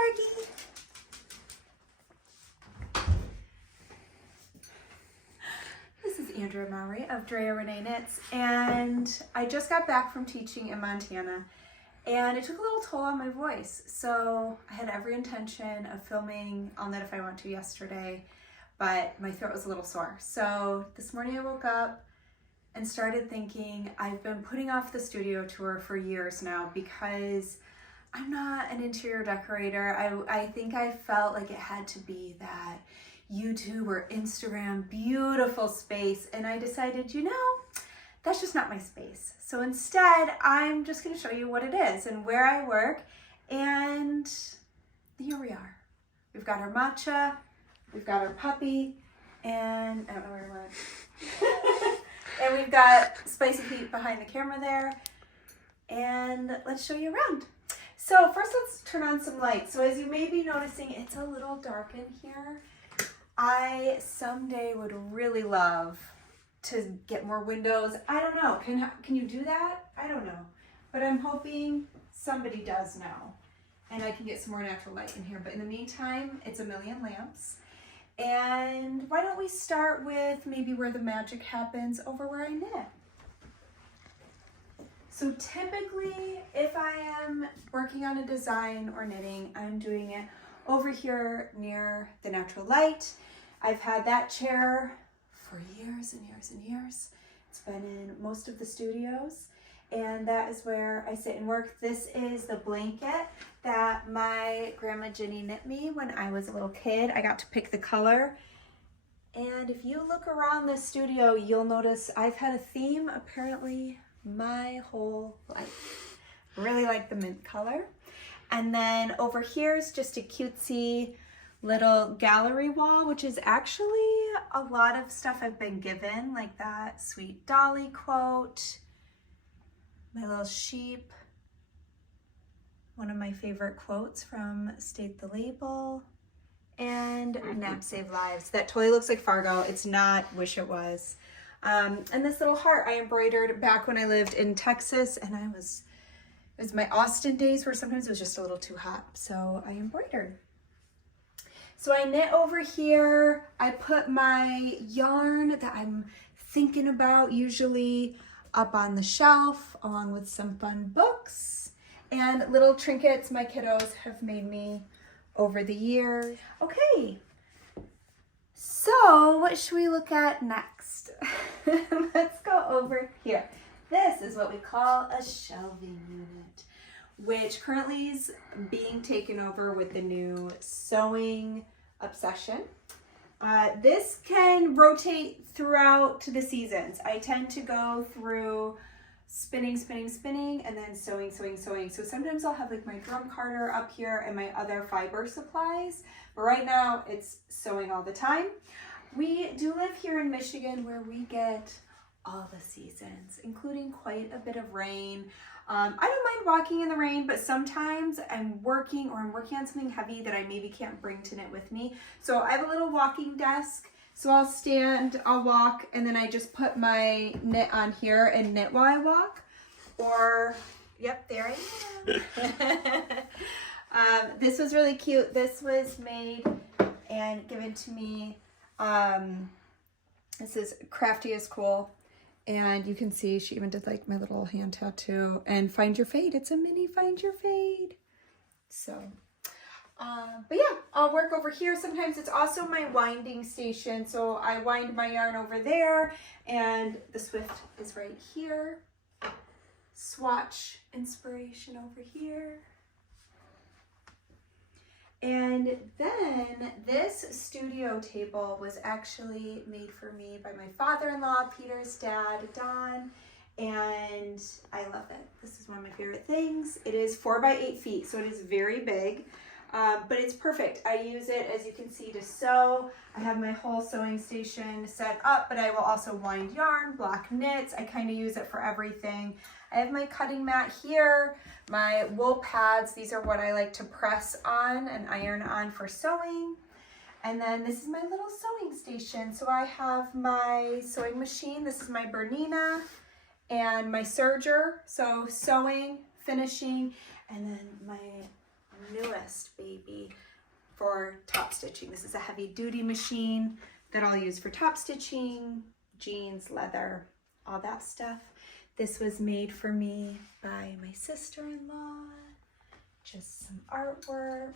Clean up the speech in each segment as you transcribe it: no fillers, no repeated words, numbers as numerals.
Sparky. This is Andrea Mowry of Drea Renee Knits, and I just got back from teaching in Montana, and it took a little toll on my voice. So I had every intention of filming I'll Knit If I Want To yesterday, but my throat was a little sore. So this morning I woke up and started thinking I've been putting off the studio tour for years now because I'm not an interior decorator. I think I felt like it had to be that YouTube or Instagram beautiful space, and I decided, you know, that's just not my space. So instead, I'm just going to show you what it is and where I work, and here we are. We've got our matcha, we've got our puppy, and I don't know where I went. And we've got Spicy Pete behind the camera there, and let's show you around. So first let's turn on some lights. So as you may be noticing, it's a little dark in here. I someday would really love to get more windows. I don't know, can you do that? I don't know, but I'm hoping somebody does now, and I can get some more natural light in here. But in the meantime, it's a million lamps. And why don't we start with maybe where the magic happens, over where I knit. So typically, if I am working on a design or knitting, I'm doing it over here near the natural light. I've had that chair for years and years and years. It's been in most of the studios, and that is where I sit and work. This is the blanket that my grandma Jenny knit me when I was a little kid. I got to pick the color. And if you look around this studio, you'll notice I've had a theme apparently my whole life. Really like the mint color. And then over here is just a cutesy little gallery wall, which is actually a lot of stuff I've been given, like that Sweet Dolly quote, my little sheep, one of my favorite quotes from State the Label, and Nap Save Lives. That totally looks like Fargo. It's not, wish it was. And this little heart I embroidered back when I lived in Texas, and it was my Austin days where sometimes it was just a little too hot, so I embroidered. So I knit over here. I put my yarn that I'm thinking about usually up on the shelf, along with some fun books and little trinkets my kiddos have made me over the years. Okay, so what should we look at next? Let's go over here. This is what we call a shelving unit, which currently is being taken over with the new sewing obsession. This can rotate throughout the seasons. I tend to go through spinning, and then sewing. So sometimes I'll have like my drum carder up here and my other fiber supplies, but right now it's sewing all the time. We do live here in Michigan where we get all the seasons, including quite a bit of rain. I don't mind walking in the rain, but sometimes I'm working on something heavy that I maybe can't bring to knit with me. So I have a little walking desk. So I'll stand, I'll walk, and then I just put my knit on here and knit while I walk. Or, yep, there I am. This was really cute. This was made and given to me. This is Crafty is Cool. And you can see she even did like my little hand tattoo. And Find Your Fade. It's a mini Find Your Fade. So, but yeah, I'll work over here. Sometimes it's also my winding station. So I wind my yarn over there. And the Swift is right here. Swatch inspiration over here. And then this studio table was actually made for me by my father-in-law, Peter's dad, Don, and I love it. This is one of my favorite things. It is 4 by 8 feet, so it is very big, but it's perfect. I use it, as you can see, to sew. I have my whole sewing station set up, but I will also wind yarn, block knits. I kind of use it for everything. I have my cutting mat here, my wool pads. These are what I like to press on and iron on for sewing. And then this is my little sewing station. So I have my sewing machine. This is my Bernina and my serger. So sewing, finishing, and then my newest baby for top stitching. This is a heavy duty machine that I'll use for top stitching, jeans, leather, all that stuff. This was made for me by my sister-in-law. Just some artwork.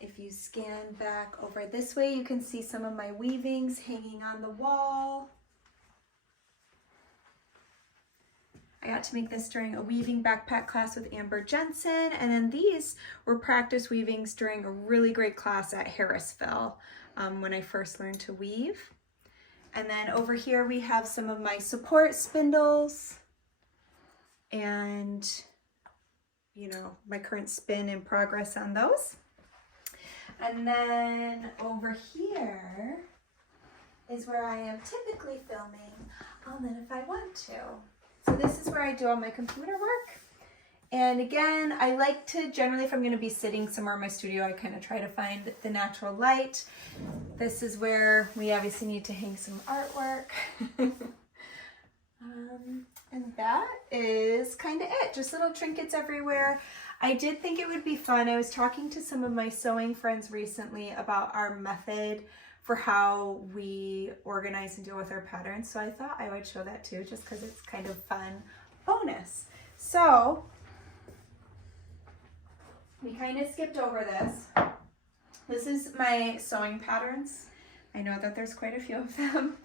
If you scan back over this way, you can see some of my weavings hanging on the wall. I got to make this during a weaving backpack class with Amber Jensen, and then these were practice weavings during a really great class at Harrisville when I first learned to weave. And then over here we have some of my support spindles and, you know, my current spin in progress on those. And then over here is where I am typically filming, and then if I want to. So this is where I do all my computer work. And again, I like to generally, if I'm going to be sitting somewhere in my studio, I kind of try to find the natural light. This is where we obviously need to hang some artwork. And that is kind of it, just little trinkets everywhere. I did think it would be fun. I was talking to some of my sewing friends recently about our method for how we organize and deal with our patterns. So I thought I would show that too, just because it's kind of fun bonus. So we kind of skipped over this. This is my sewing patterns. I know that there's quite a few of them.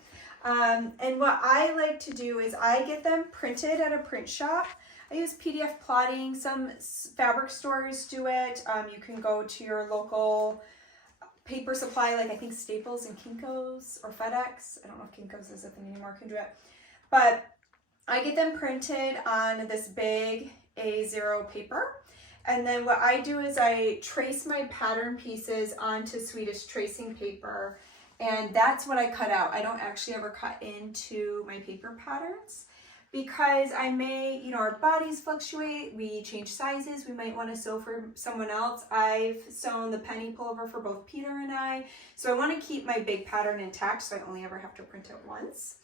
And what I like to do is I get them printed at a print shop. I use PDF plotting. Some fabric stores do it. You can go to your local paper supply, like I think Staples and Kinko's or FedEx. I don't know if Kinko's is a thing anymore, can do it. But I get them printed on this big A0 paper. And then what I do is I trace my pattern pieces onto Swedish tracing paper. And that's what I cut out. I don't actually ever cut into my paper patterns because I may, you know, our bodies fluctuate, we change sizes, we might want to sew for someone else. I've sewn the penny pullover for both Peter and I, so I want to keep my big pattern intact so I only ever have to print it once.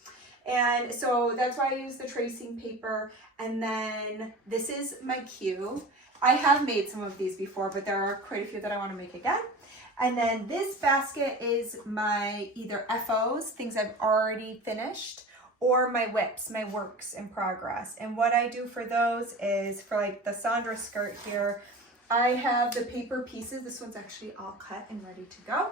And so that's why I use the tracing paper. And then this is my cue. I have made some of these before, but there are quite a few that I want to make again. And then this basket is my either FOs, things I've already finished, or my whips, my works in progress. And what I do for those is for like the Sandra skirt here, I have the paper pieces. This one's actually all cut and ready to go.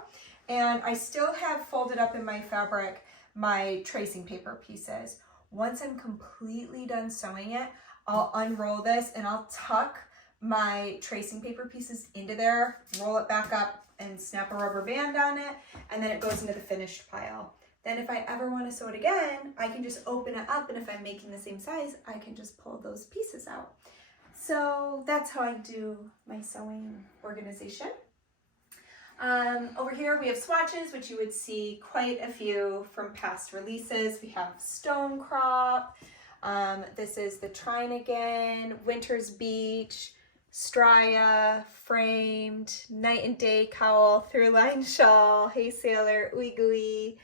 And I still have folded up in my fabric my tracing paper pieces. Once I'm completely done sewing it, I'll unroll this and I'll tuck my tracing paper pieces into there, roll it back up and snap a rubber band on it, and then it goes into the finished pile. Then if I ever want to sew it again, I can just open it up, and if I'm making the same size, I can just pull those pieces out. So that's how I do my sewing organization. Over here we have swatches, which you would see quite a few from past releases. We have Stone Crop. This is the Trine Again, Winter's Beach, Straya, Framed, Night and Day Cowl, Throughline Shawl, Hey Sailor, Ooey Gooey,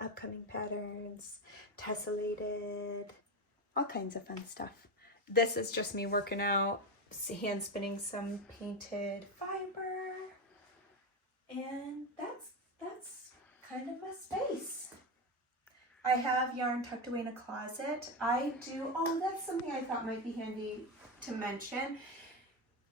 upcoming patterns, Tessellated, all kinds of fun stuff. This is just me working out, hand spinning some painted fiber, and that's kind of my space. I have yarn tucked away in a closet. That's something I thought might be handy to mention.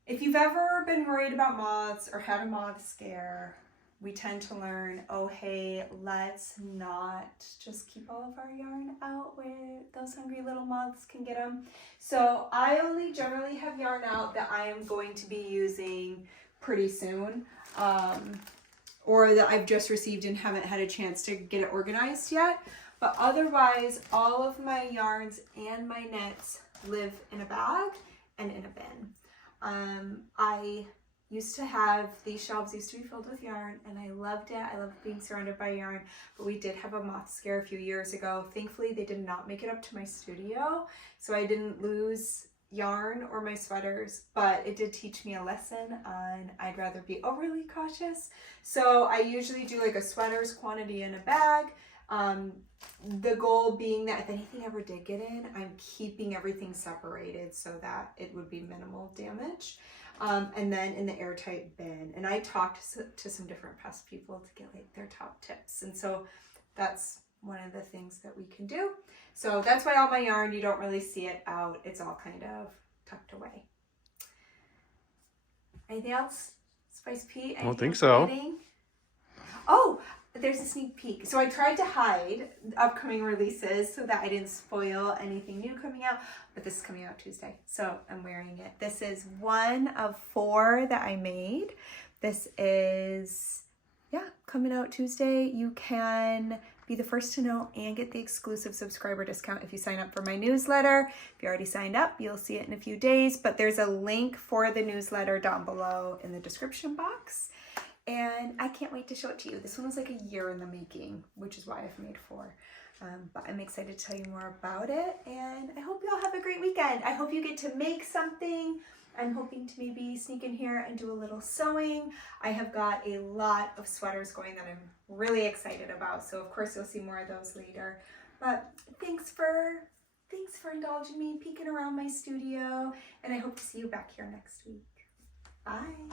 If you've ever been worried about moths or had a moth scare, we tend to learn, oh hey, let's not just keep all of our yarn out where those hungry little moths can get them. So I only generally have yarn out that I am going to be using pretty soon, or that I've just received and haven't had a chance to get it organized yet. But otherwise, all of my yarns and my knits live in a bag and in a bin. I used to have, these shelves used to be filled with yarn, and I loved it. I loved being surrounded by yarn, but we did have a moth scare a few years ago. Thankfully, they did not make it up to my studio, so I didn't lose yarn or my sweaters, but it did teach me a lesson on I'd rather be overly cautious. So I usually do like a sweater's quantity in a bag. The goal being that if anything ever did get in, I'm keeping everything separated so that it would be minimal damage. and then in the airtight bin. And I talked to some different pest people to get like their top tips. And so that's one of the things that we can do. So that's why all my yarn, you don't really see it out. It's all kind of tucked away. Anything else? Spice Pete? I don't think so. Oh, there's a sneak peek. So I tried to hide upcoming releases so that I didn't spoil anything new coming out, but this is coming out Tuesday, so I'm wearing it. This is one of 4 that I made. This is, coming out Tuesday. You can be the first to know and get the exclusive subscriber discount if you sign up for my newsletter. If you already signed up, you'll see it in a few days, but there's a link for the newsletter down below in the description box. And I can't wait to show it to you. This one was like a year in the making, which is why I've made 4. But I'm excited to tell you more about it. And I hope you all have a great weekend. I hope you get to make something. I'm hoping to maybe sneak in here and do a little sewing. I have got a lot of sweaters going that I'm really excited about. So of course you'll see more of those later. But thanks for indulging me, peeking around my studio. And I hope to see you back here next week. Bye.